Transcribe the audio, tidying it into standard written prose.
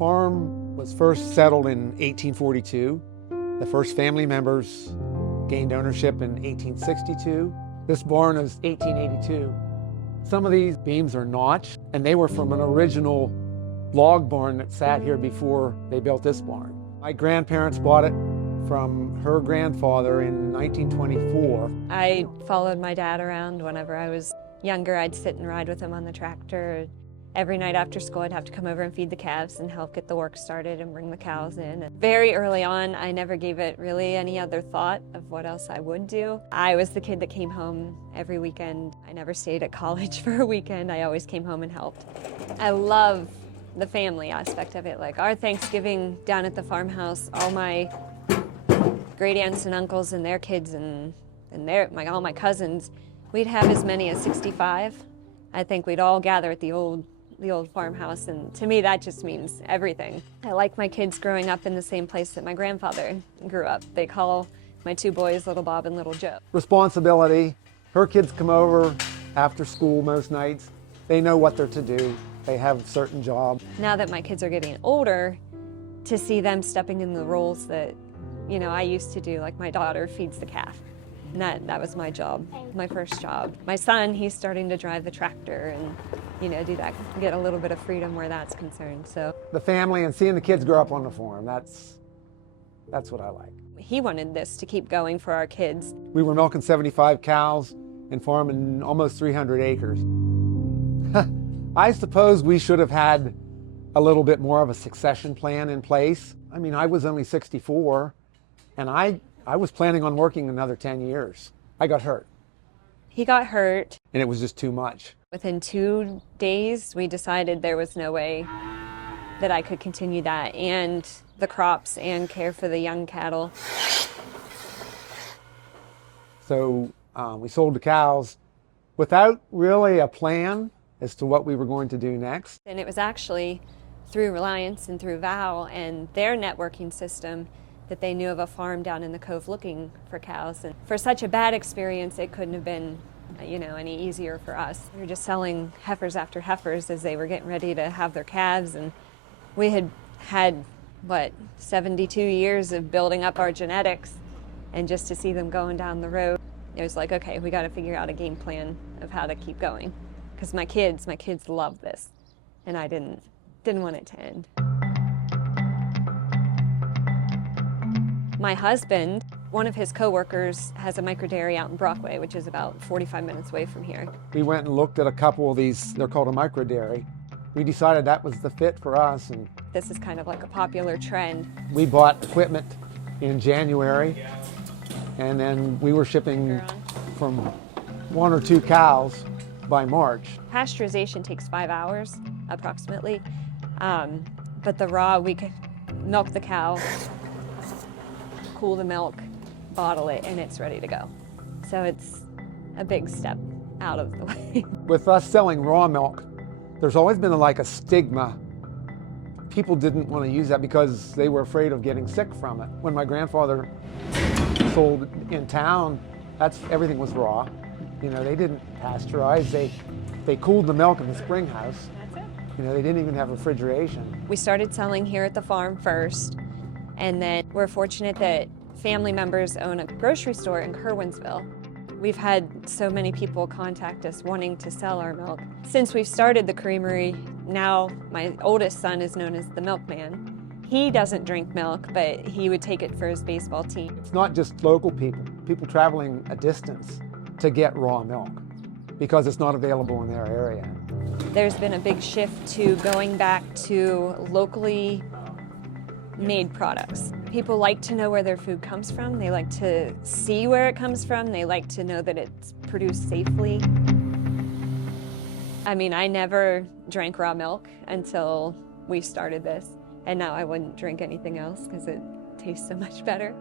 farm was first settled in 1842. The first family members gained ownership in 1862. This barn is 1882. Some of these beams are notched, and they were from an original log barn that sat here before they built this barn. My grandparents bought it from her grandfather in 1924. I followed my dad around whenever I was younger. I'd sit and ride with him on the tractor. Every night after school, I'd have to come over and feed the calves and help get the work started and bring the cows in. And very early on, I never gave it really any other thought of what else I would do. I was the kid that came home every weekend. I never stayed at college for a weekend. I always came home and helped. I love the family aspect of it. Like our Thanksgiving down at the farmhouse, all my great aunts and uncles and their kids and all my cousins, we'd have as many as 65. I think we'd all gather at the old farmhouse, and to me that just means everything. I like my kids growing up in the same place that my grandfather grew up. They call my two boys Little Bob and Little Joe. Responsibility. Her kids come over after school most nights. They know what they're to do. They have a certain job. Now that my kids are getting older, to see them stepping in the roles that, I used to do, like my daughter feeds the calf. And that was my job, my first job. My son, he's starting to drive the tractor and, do that, get a little bit of freedom where that's concerned, so. The family and seeing the kids grow up on the farm, that's what I like. He wanted this to keep going for our kids. We were milking 75 cows and farming almost 300 acres. I suppose we should have had a little bit more of a succession plan in place. I mean, I was only 64, and I was planning on working another 10 years. I got hurt. He got hurt. And it was just too much. Within 2 days, we decided there was no way that I could continue that, and the crops and care for the young cattle. So we sold the cows without really a plan as to what we were going to do next. And it was actually through Reliance and through Val and their networking system that they knew of a farm down in the Cove looking for cows. And for such a bad experience, it couldn't have been, any easier for us. We were just selling heifers after heifers as they were getting ready to have their calves. And we had 72 years of building up our genetics. And just to see them going down the road, it was like, okay, we got to figure out a game plan of how to keep going. Because my kids love this. And I didn't want it to end. My husband, one of his coworkers has a microdairy out in Brockway, which is about 45 minutes away from here. We went and looked at a couple of these, they're called a microdairy. We decided that was the fit for us. And this is kind of like a popular trend. We bought equipment in January, and then we were shipping from 1 or 2 cows by March. Pasteurization takes 5 hours, approximately. But the raw, we could milk the cow, cool the milk, bottle it, and it's ready to go. So it's a big step out of the way. With us selling raw milk, there's always been a stigma. People didn't want to use that because they were afraid of getting sick from it. When my grandfather sold in town, everything was raw. They didn't pasteurize. They cooled the milk in the spring house. That's it. They didn't even have refrigeration. We started selling here at the farm first, and then we're fortunate that family members own a grocery store in Kerwinsville. We've had so many people contact us wanting to sell our milk. Since we've started the creamery, now my oldest son is known as the milkman. He doesn't drink milk, but he would take it for his baseball team. It's not just local people traveling a distance to get raw milk because it's not available in their area. There's been a big shift to going back to locally made products. People like to know where their food comes from. They like to see where it comes from. They like to know that it's produced safely. I mean, I never drank raw milk until we started this, and now I wouldn't drink anything else because it tastes so much better.